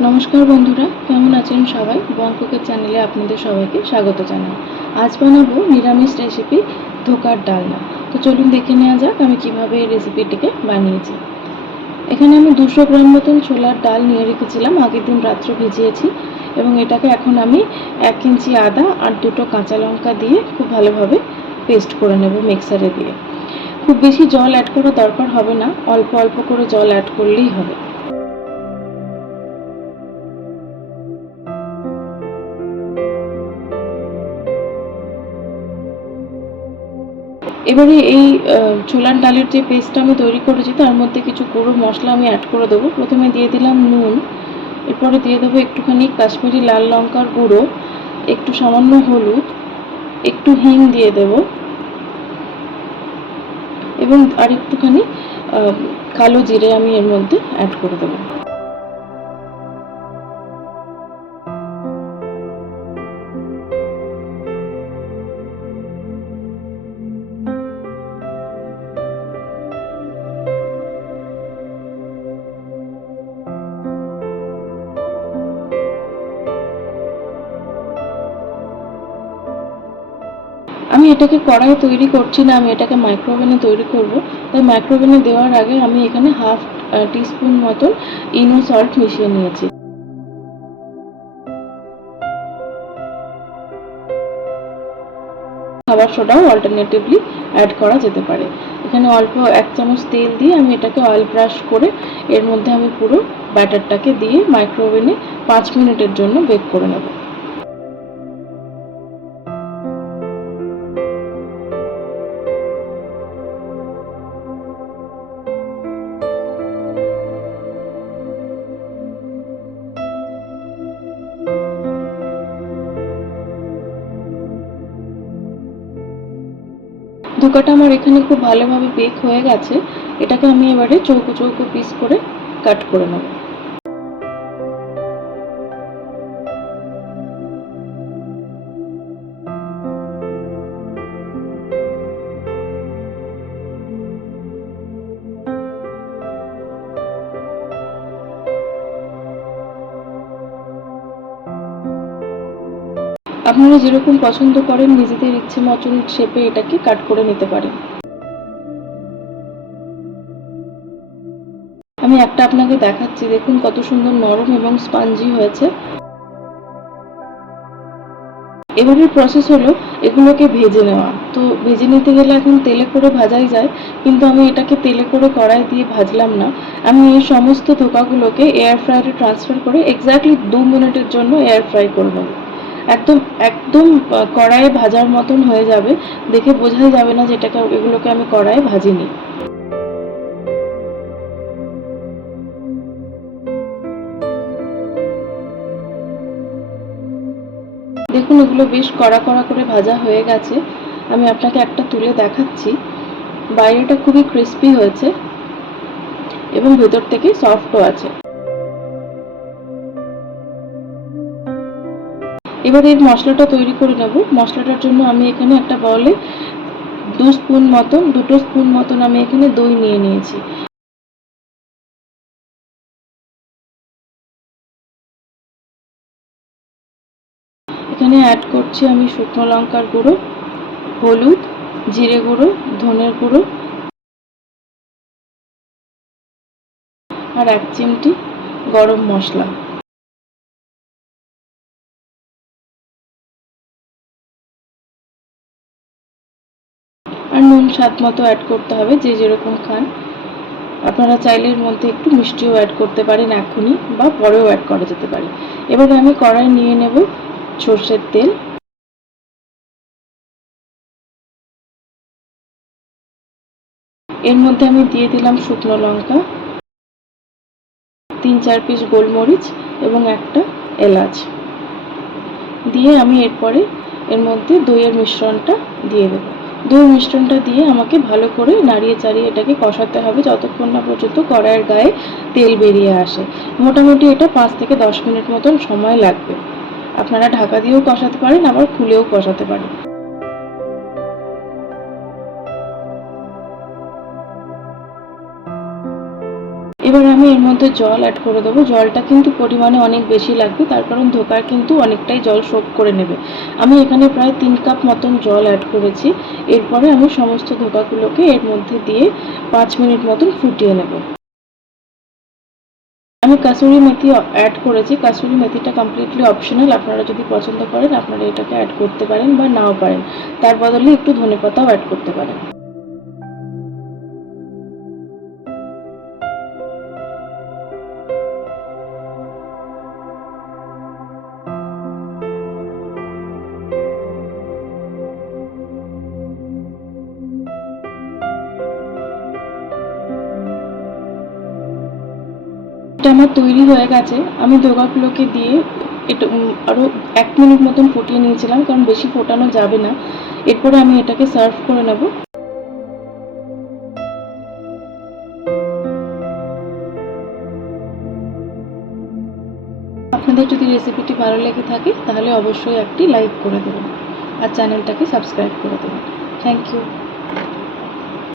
নমস্কার বন্ধুরা, কেমন আছেন সবাই? বঙ্কুকের চ্যানেলে আপনাদের সবাইকে স্বাগত জানাই। আজ বানাবো নিরামিষ রেসিপি ধোকার ডালনা। তো চলুন দেখে নেওয়া যাক আমি কিভাবে এই রেসিপিটিকে বানিয়েছি। এখানে আমি 200 গ্রাম মতন ছোলার ডাল নিয়ে রেখেছিলাম, আগের দিন রাত্রে ভিজিয়েছি। এবং এটাকে এখন আমি 1 ইঞ্চি আদা আর 2টো কাঁচা লঙ্কা দিয়ে খুব ভালোভাবে পেস্ট করে নেব মিক্সারে দিয়ে। খুব বেশি জল অ্যাড করার দরকার হবে না, অল্প অল্প করে জল অ্যাড করলেই হবে। এবারে এই ছোলার ডালের যে পেস্টটা আমি তৈরি করেছি তার মধ্যে কিছু গুঁড়ো মশলা আমি অ্যাড করে দেবো। প্রথমে দিয়ে দিলাম নুন, এরপরে দিয়ে দেবো একটুখানি কাশ্মীরি লাল লঙ্কার গুঁড়ো, একটু সামান্য হলুদ, একটু হিং দিয়ে দেবো এবং আর একটুখানি কালো জিরে আমি এর মধ্যে অ্যাড করে দেবো। আমি এটাকে কড়াইয়ে তৈরি করছি না, আমি এটাকে মাইক্রোওভেনে তৈরি করব। তাই মাইক্রোওভেনে দেওয়ার আগে আমি এখানে হাফ টিস্পুন মতো ইনো সল্ট মিশিয়ে নিয়েছি। খাবার সোডাও অল্টারনেটিভলি অ্যাড করা যেতে পারে। এখানে অল্প 1 চামচ তেল দিয়ে আমি এটাকে অয়েল ব্রাশ করে এর মধ্যে আমি পুরো ব্যাটারটাকে দিয়ে মাইক্রোওভেনে 5 মিনিটের জন্য বেক করে নেব। ধোকাটা আমার এখানে খুব ভালোভাবে বেক হয়ে গেছে। এটাকে আমি এবারে চৌকো চৌকো পিস করে কাট করে নেব। আপনারা যেরকম পছন্দ করেন নিজেদের ইচ্ছে মতন শেপে এটাকে কাট করে নিতে পারেন। আমি একটা আপনাকে দেখাচ্ছি, দেখুন কত সুন্দর নরম এবং স্পঞ্জি হয়েছে। এবারের প্রসেস হলো এগুলোকে ভেজে নেওয়া। তো ভেজে নিতে গেলে এখন তেলে করে ভাজাই যায়, কিন্তু আমি এটাকে তেলে করে কড়াই দিয়ে ভাজলাম না। আমি এই সমস্ত ধোকাগুলোকে এয়ার ফ্রায়ারে ট্রান্সফার করে এক্স্যাক্টলি 2 মিনিটের জন্য এয়ার ফ্রাই করে নেব। একদম একদম কড়াইয়ে ভাজার মতন হয়ে যাবে, দেখে বোঝাই যাবে না যে এগুলোকে আমি কড়াইয়ে ভাজিনি। দেখুন এগুলো বেশ কড়া কড়া করে ভাজা হয়ে গেছে। আমি আপনাকে একটা তুলে দেখাচ্ছি। বাইরেটা খুবই ক্রিস্পি হয়েছে এবং ভেতর থেকে সফটও আছে। এবার এর মশলাটা তৈরি করে নেব। মশলাটার জন্য আমি এখানে একটা বাউলে 2 স্পুন মতন আমি এখানে দই নিয়ে নিয়েছি। এখানে অ্যাড করছি আমি শুকনো লঙ্কার গুঁড়ো, হলুদ, জিরে গুঁড়ো, ধনের গুঁড়ো আর 1 চিমটি গরম মশলা। আর নুন স্বাদ মতো অ্যাড করতে হবে, যে যেরকম খান। আপনারা চাইলে এর মধ্যে একটু মিষ্টিও অ্যাড করতে পারেন এখনই, বা পরেও অ্যাড করা যেতে পারে। এবারে আমি কড়াই নিয়ে নেব সর্ষের তেল। এর মধ্যে আমি দিয়ে দিলাম শুকনো লঙ্কা, 3-4 পিস গোলমরিচ এবং একটা এলাচ দিয়ে আমি এরপরে এর মধ্যে দইয়ের মিশ্রণটা দিয়ে দেবো। দই মিশ্রণটা দিয়ে আমাকে ভালো করে নাড়িয়ে চাড়িয়ে এটাকে কষাতে হবে যতক্ষণ না পর্যন্ত কড়াইয়ের গায়ে তেল বেরিয়ে আসে। মোটামুটি এটা 5 থেকে 10 মিনিট মতন সময় লাগবে। আপনারা ঢাকা দিয়েও কষাতে পারেন, আবার খুলেও কষাতে পারেন। এবার আমি আমি এর মধ্যে জল অ্যাড করে দেবো। জলটা কিন্তু পরিমাণে অনেক বেশি লাগবে, তার কারণ ধোকার কিন্তু অনেকটাই জল সোক করে নেবে। আমি এখানে প্রায় 3 কাপ মতন জল অ্যাড করেছি। এরপরে আমি সমস্ত ধোকাগুলোকে এর মধ্যে দিয়ে 5 মিনিট মতন ফুটিয়ে নেব। আমি কাসুরি মেথি অ্যাড করেছি। কাসুরি মেথিটা কমপ্লিটলি অপশনাল, আপনারা যদি পছন্দ করেন আপনারা এটাকে অ্যাড করতে পারেন বা নাও পারেন, তার বদলে একটু ধনেপাতাও অ্যাড করতে পারেন। এটা আমার তৈরি হয়ে গেছে। আমি ধোকাগুলোকে দিয়ে এটা আরও 1 মিনিট মতন ফুটিয়ে নিয়েছিলাম, কারণ বেশি ফোটানো যাবে না। এরপরে আমি এটাকে সার্ভ করে নেব। আপনাদের যদি রেসিপিটি ভালো লেগে থাকে তাহলে অবশ্যই একটি লাইক করে দেবেন আর চ্যানেলটাকে সাবস্ক্রাইব করে দেবেন। Thank you.